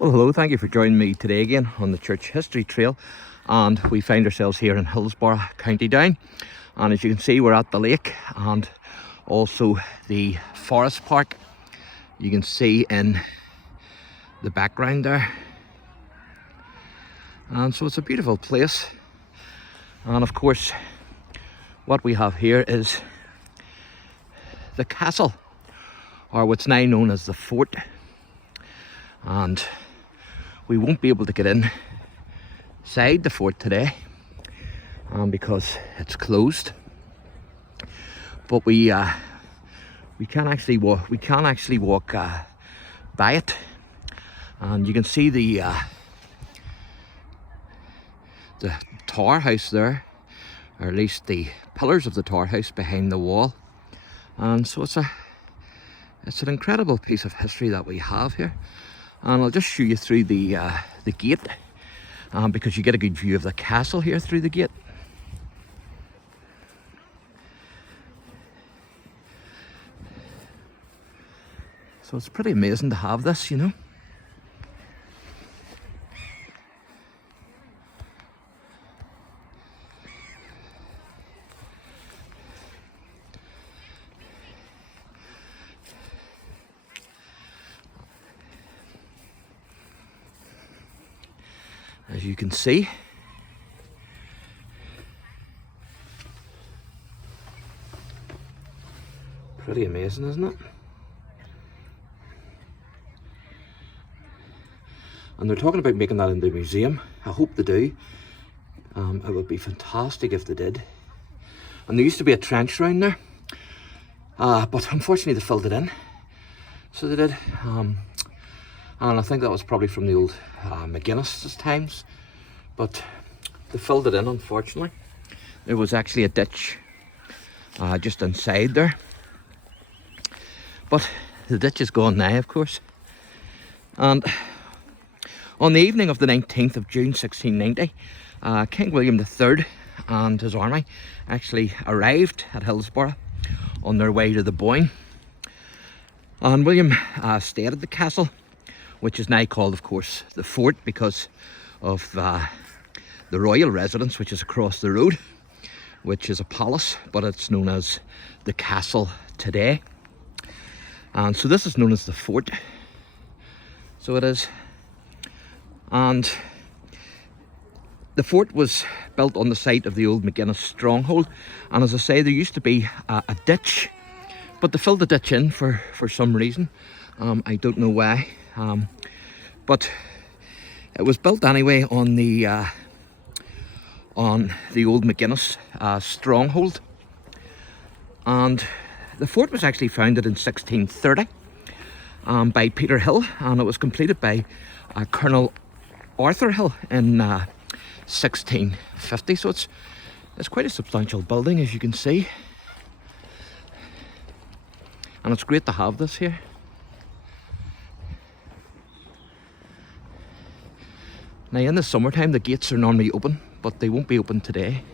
Well, hello, thank you for joining me today again on the Church History Trail, and we find ourselves here in Hillsborough, County Down, and as you can see we're at the lake and also the forest park. You can see in the background there, and so it's a beautiful place. And of course what we have here is the castle, or what's now known as the fort, and we won't be able to get inside the fort today because it's closed, but we can actually walk by it, and you can see the tower house there, or at least the pillars of the tower house behind the wall. And so it's an incredible piece of history that we have here. And I'll just show you through the gate, because you get a good view of the castle here through the gate. So it's pretty amazing to have this, you know. As you can see, pretty amazing, isn't it? And they're talking about making that into a museum. I hope they do. It would be fantastic if they did. And there used to be a trench around there, but unfortunately they filled it in. So they did. And I think that was probably from the old McGuinness's times, but they filled it in, unfortunately. There was actually a ditch just inside there, but the ditch is gone now, of course. And on the evening of the 19th of June 1690, King William III and his army actually arrived at Hillsborough on their way to the Boyne. And William stayed at the castle, which is now called, of course, the fort, because of the royal residence, which is across the road, which is a palace, but it's known as the castle today. And so this is known as the fort. So it is. And the fort was built on the site of the old McGuinness stronghold. And as I say, there used to be a ditch, but they filled the ditch in for some reason. I don't know why. But it was built anyway on the old McGuinness stronghold, and the fort was actually founded in 1630 by Peter Hill, and it was completed by Colonel Arthur Hill in 1650. So it's quite a substantial building, as you can see, and it's great to have this here. Now in the summertime the gates are normally open, but they won't be open today,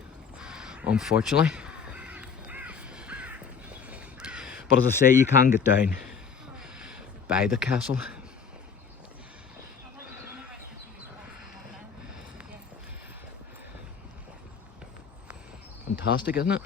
unfortunately. But as I say, you can get down by the castle. Fantastic, isn't it?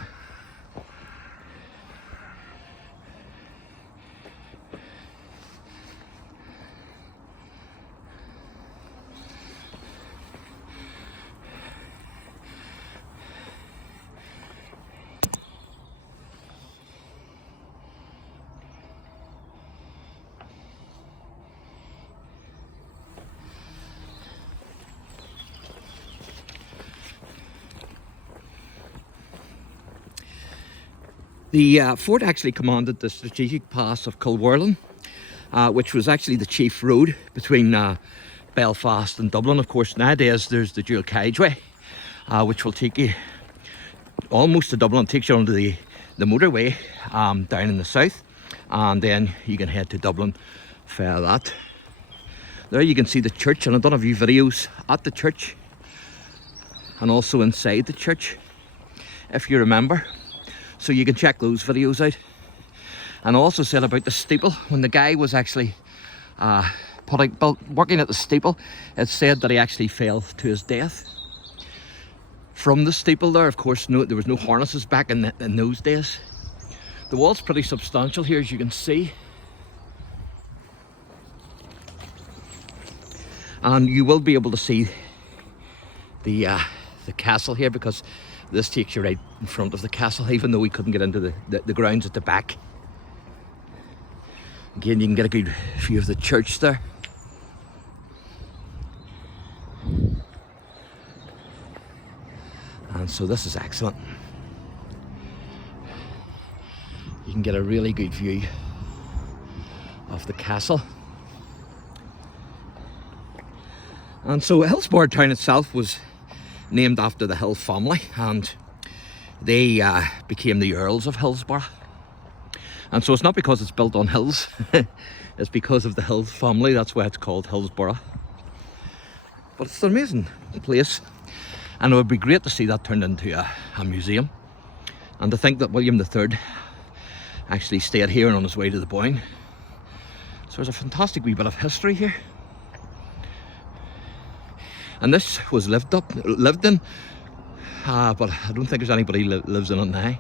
The fort actually commanded the strategic pass of Kilwarlen, which was actually the chief road between Belfast and Dublin. Of course, nowadays there's the dual carriageway, which will take you almost to Dublin, takes you onto the motorway down in the south, and then you can head to Dublin via that. There you can see the church, and I've done a few videos at the church and also inside the church, if you remember. So you can check those videos out. And I also said about the steeple, when the guy was actually working at the steeple, it's said that he actually fell to his death from the steeple there. Of course, there was no harnesses back in those days. The wall's pretty substantial here, as you can see. And you will be able to see the castle here, because this takes you right in front of the castle, even though we couldn't get into the grounds at the back. Again, you can get a good view of the church there. And so this is excellent. You can get a really good view of the castle. And so Hillsborough town itself was named after the Hill family, and they became the Earls of Hillsborough. And so it's not because it's built on hills, it's because of the Hill family. That's why it's called Hillsborough. But it's an amazing place, and it would be great to see that turned into a museum. And to think that William III actually stayed here and on his way to the Boyne. So there's a fantastic wee bit of history here. And this was lived in, but I don't think there's anybody lives in it now.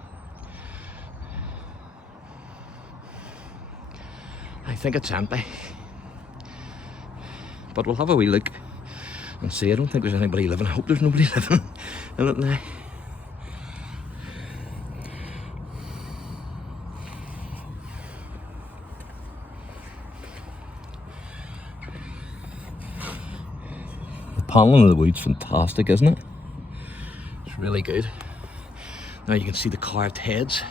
I think it's empty, but we'll have a wee look and see. I don't think there's anybody living. I hope there's nobody living in it now. The paneling of the wood's fantastic, isn't it? It's really good. Now you can see the carved heads.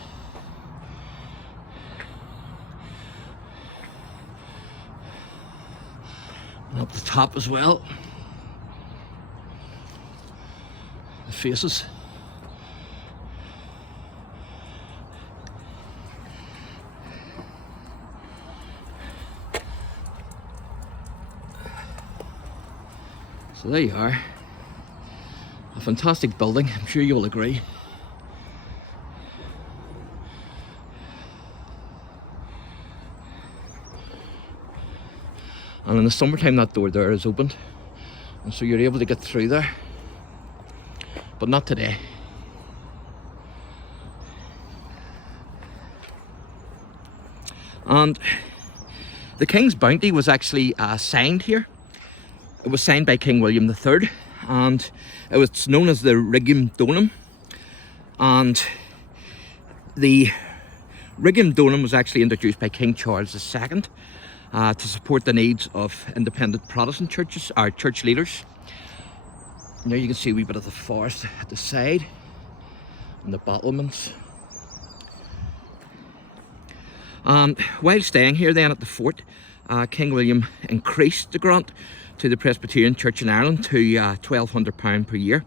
And up the top as well, the faces. So there you are, a fantastic building, I'm sure you will agree. And in the summertime that door there is opened, and so you're able to get through there, but not today. And the King's Bounty was actually signed here. It was signed by King William III, and it was known as the REGIUM DONUM. And the REGIUM DONUM was actually introduced by King Charles II to support the needs of independent Protestant churches, or church leaders. Now you can see a wee bit of the forest at the side and the battlements. And while staying here then at the fort, King William increased the grant to the Presbyterian Church in Ireland to £1,200 per year,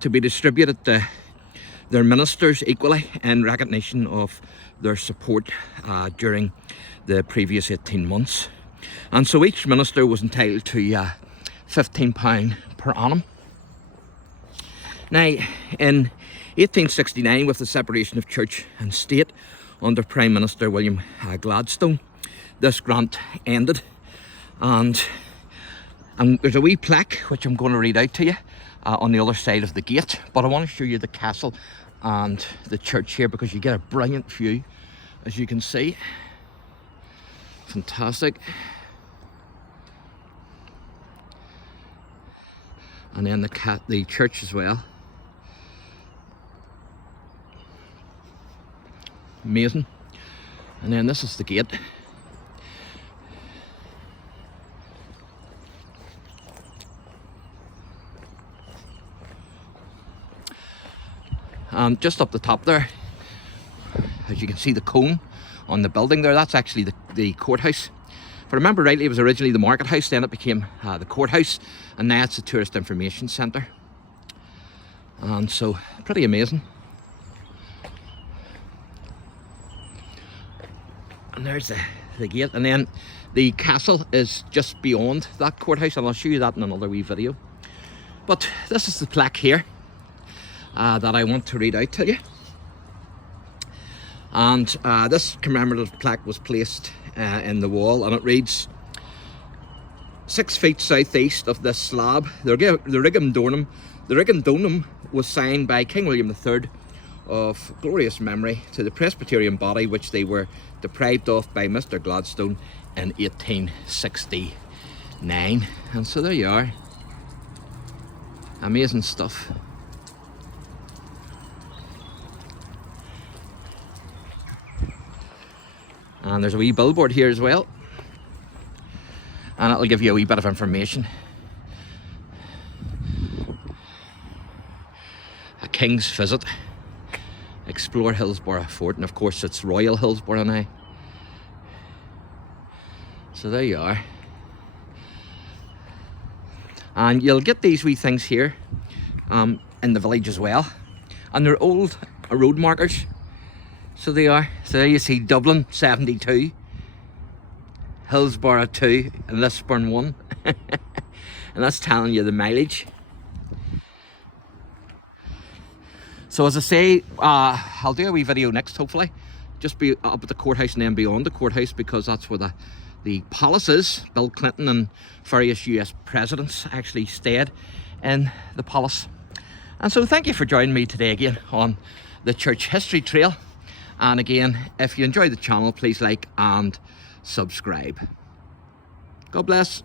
to be distributed to their ministers equally in recognition of their support during the previous 18 months. And so each minister was entitled to £15 per annum. Now, in 1869, with the separation of church and state under Prime Minister William Gladstone, this grant ended, and there's a wee plaque which I'm going to read out to you on the other side of the gate, but I want to show you the castle and the church here, because you get a brilliant view, as you can see. Fantastic. And then the church as well. Amazing. And then this is the gate. And just up the top there, as you can see the cone on the building there, that's actually the courthouse. If I remember rightly, it was originally the market house, then it became the courthouse, and now it's the tourist information centre. And so, pretty amazing. And there's the gate, and then the castle is just beyond that courthouse, and I'll show you that in another wee video. But this is the plaque here that I want to read out to you. And this commemorative plaque was placed in the wall, and it reads, 6 feet southeast of this slab, the REGIUM DONUM. The REGIUM DONUM was signed by King William III of glorious memory to the Presbyterian body, which they were deprived of by Mr. Gladstone in 1869. And so there you are. Amazing stuff. And there's a wee billboard here as well, and it'll give you a wee bit of information. A King's Visit. Explore Hillsborough Fort, and of course it's Royal Hillsborough now. So there you are. And you'll get these wee things here in the village as well. And they're old road markers. So they are. So there you see Dublin 72, Hillsborough 2, and Lisburn 1. And that's telling you the mileage. So as I say, I'll do a wee video next, hopefully. Just be up at the courthouse and then beyond the courthouse, because that's where the palace is. Bill Clinton and various US presidents actually stayed in the palace. And so thank you for joining me today again on the Church History Trail. And again, if you enjoy the channel, please like and subscribe. God bless.